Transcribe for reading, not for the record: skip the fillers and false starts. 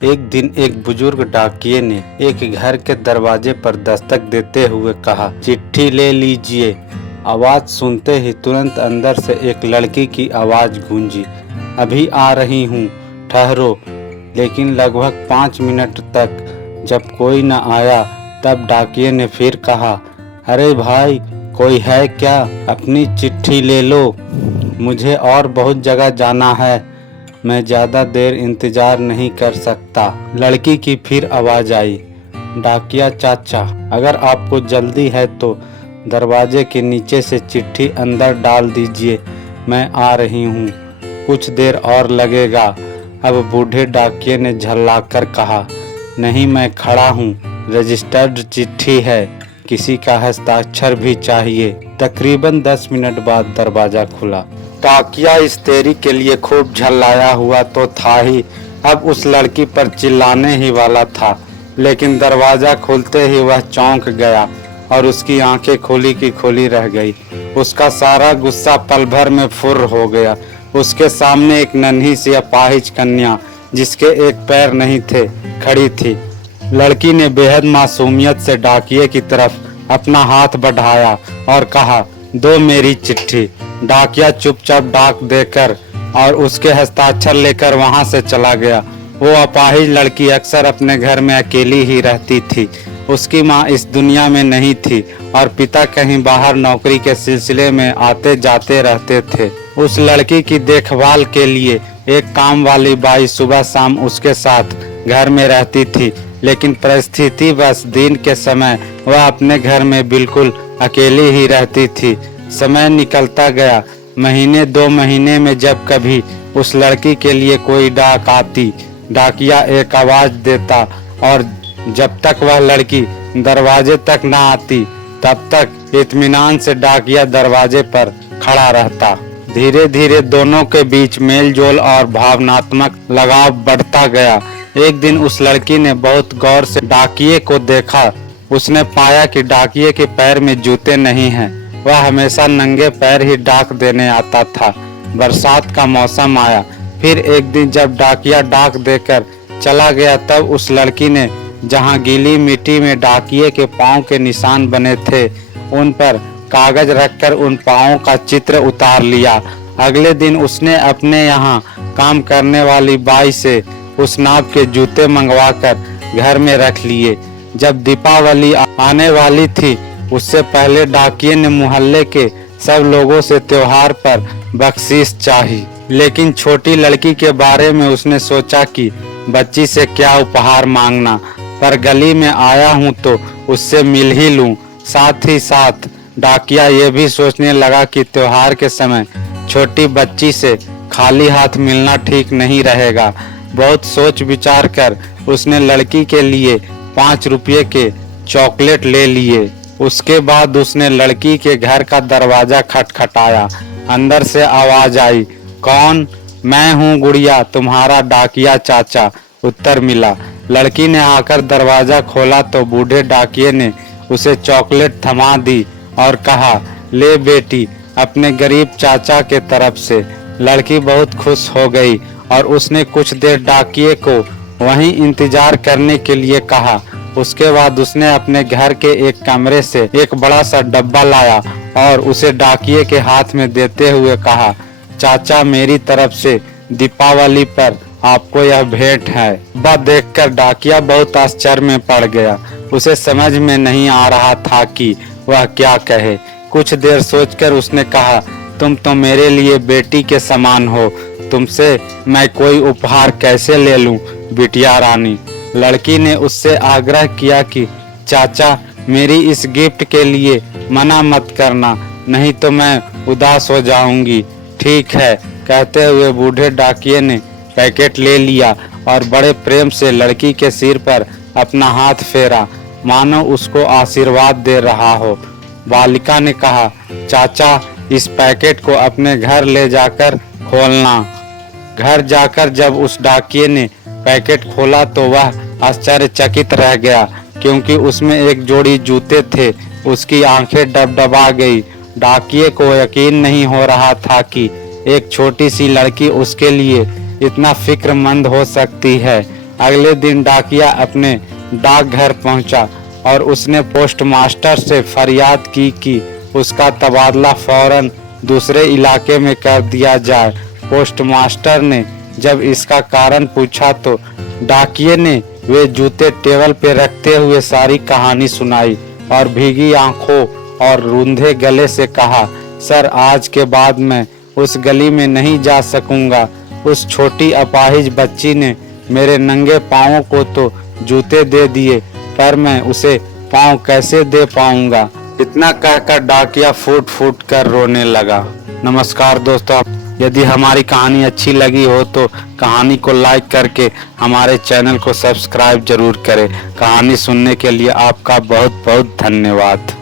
एक दिन एक बुजुर्ग डाकिये ने एक घर के दरवाजे पर दस्तक देते हुए कहा, चिट्ठी ले लीजिए। आवाज सुनते ही तुरंत अंदर से एक लड़की की आवाज गूंजी, अभी आ रही हूँ, ठहरो। लेकिन लगभग 5 मिनट तक जब कोई न आया तब डाकिये ने फिर कहा, अरे भाई, कोई है क्या? अपनी चिट्ठी ले लो, मुझे और बहुत जगह जाना है, मैं ज़्यादा देर इंतज़ार नहीं कर सकता। लड़की की फिर आवाज़ आई, डाकिया चाचा, अगर आपको जल्दी है तो दरवाजे के नीचे से चिट्ठी अंदर डाल दीजिए, मैं आ रही हूँ, कुछ देर और लगेगा। अब बूढ़े डाकिये ने झल्लाकर कहा, नहीं, मैं खड़ा हूँ, रजिस्टर्ड चिट्ठी है, किसी का हस्ताक्षर भी चाहिए। तकरीबन 10 मिनट बाद दरवाज़ा खुला। डाकिया इस देरी के लिए खूब झल्लाया हुआ तो था ही, अब उस लड़की पर चिल्लाने ही वाला था, लेकिन दरवाज़ा खुलते ही वह चौंक गया और उसकी आंखें खोली की खोली रह गई। उसका सारा गुस्सा पल भर में फुर्र हो गया। उसके सामने एक नन्ही सी अपाहिज कन्या, जिसके एक पैर नहीं थे, खड़ी थी। लड़की ने बेहद मासूमियत से डाकिये की तरफ अपना हाथ बढ़ाया और कहा, दो मेरी चिट्ठी। डाकिया चुपचाप डाक देकर और उसके हस्ताक्षर लेकर वहां से चला गया। वो अपाहिज लड़की अक्सर अपने घर में अकेली ही रहती थी। उसकी माँ इस दुनिया में नहीं थी और पिता कहीं बाहर नौकरी के सिलसिले में आते जाते रहते थे। उस लड़की की देखभाल के लिए एक काम वाली बाई सुबह शाम उसके साथ घर में रहती थी, लेकिन परिस्थिति बस दिन के समय वह अपने घर में बिल्कुल अकेली ही रहती थी। समय निकलता गया। महीने 2 महीने में जब कभी उस लड़की के लिए कोई डाक आती, डाकिया एक आवाज देता और जब तक वह लड़की दरवाजे तक ना आती तब तक इत्मीनान से डाकिया दरवाजे पर खड़ा रहता। धीरे धीरे दोनों के बीच मेलजोल और भावनात्मक लगाव बढ़ता गया। एक दिन उस लड़की ने बहुत गौर से डाकिये को देखा। उसने पाया कि डाकिये के पैर में जूते नहीं हैं। वह हमेशा नंगे पैर ही डाक देने आता था। बरसात का मौसम आया। फिर एक दिन जब डाकिया डाक देकर चला गया तब उस लड़की ने जहां गीली मिट्टी में डाकिये के पांव के निशान बने थे, उन पर कागज रखकर उन पांवों का चित्र उतार लिया। अगले दिन उसने अपने यहाँ काम करने वाली बाई से उस नाप के जूते मंगवाकर घर में रख लिए। जब दीपावली आने वाली थी उससे पहले डाकिये ने मोहल्ले के सब लोगों से त्योहार पर बख्शीश चाही, लेकिन छोटी लड़की के बारे में उसने सोचा कि बच्ची से क्या उपहार मांगना, पर गली में आया हूँ तो उससे मिल ही लूं। साथ ही साथ डाकिया ये भी सोचने लगा कि त्योहार के समय छोटी बच्ची से खाली हाथ मिलना ठीक नहीं रहेगा। बहुत सोच विचार कर उसने लड़की के लिए 5 रुपये के चॉकलेट ले लिए। उसके बाद उसने लड़की के घर का दरवाजा खटखटाया। अंदर से आवाज आई, कौन? मैं हूँ गुड़िया, तुम्हारा डाकिया चाचा, उत्तर मिला। लड़की ने आकर दरवाजा खोला तो बूढ़े डाकिये ने उसे चॉकलेट थमा दी और कहा, ले बेटी, अपने गरीब चाचा के तरफ से। लड़की बहुत खुश हो गई और उसने कुछ देर डाकिये को वहीं इंतजार करने के लिए कहा। उसके बाद उसने अपने घर के एक कमरे से एक बड़ा सा डब्बा लाया और उसे डाकिये के हाथ में देते हुए कहा, चाचा, मेरी तरफ से दीपावली पर आपको यह भेंट है। डब्बा देखकर डाकिया बहुत आश्चर्य में पड़ गया। उसे समझ में नहीं आ रहा था कि वह क्या कहे। कुछ देर सोचकर उसने कहा, तुम तो मेरे लिए बेटी के समान हो, तुमसे मैं कोई उपहार कैसे ले लूं, बिटिया रानी। लड़की ने उससे आग्रह किया कि चाचा, मेरी इस गिफ्ट के लिए मना मत करना, नहीं तो मैं उदास हो जाऊंगी। ठीक है, कहते हुए बूढ़े डाकिये ने पैकेट ले लिया और बड़े प्रेम से लड़की के सिर पर अपना हाथ फेरा, मानो उसको आशीर्वाद दे रहा हो। बालिका ने कहा, चाचा, इस पैकेट को अपने घर ले जाकर खोलना। घर जाकर जब उस डाकिये ने पैकेट खोला तो वह आश्चर्यचकित रह गया, क्योंकि उसमें एक जोड़ी जूते थे। उसकी आंखें डबडबा गई। डाकिये को यकीन नहीं हो रहा था कि एक छोटी सी लड़की उसके लिए इतना फिक्रमंद हो सकती है। अगले दिन डाकिया अपने डाकघर पहुंचा और उसने पोस्टमास्टर से फरियाद की कि उसका तबादला फौरन दूसरे इलाके में कर दिया जाए। पोस्टमास्टर ने जब इसका कारण पूछा तो डाकिये ने वे जूते टेबल पे रखते हुए सारी कहानी सुनाई और भीगी आंखों और रूंधे गले से कहा, सर आज के बाद मैं उस गली में नहीं जा सकूंगा। उस छोटी अपाहिज बच्ची ने मेरे नंगे पाँवों को तो जूते दे दिए, पर मैं उसे पाँव कैसे दे पाऊंगा। इतना कहकर डाकिया फूट फूट कर रोने लगा। नमस्कार दोस्तों, यदि हमारी कहानी अच्छी लगी हो तो कहानी को लाइक करके हमारे चैनल को सब्सक्राइब जरूर करें। कहानी सुनने के लिए आपका बहुत बहुत धन्यवाद।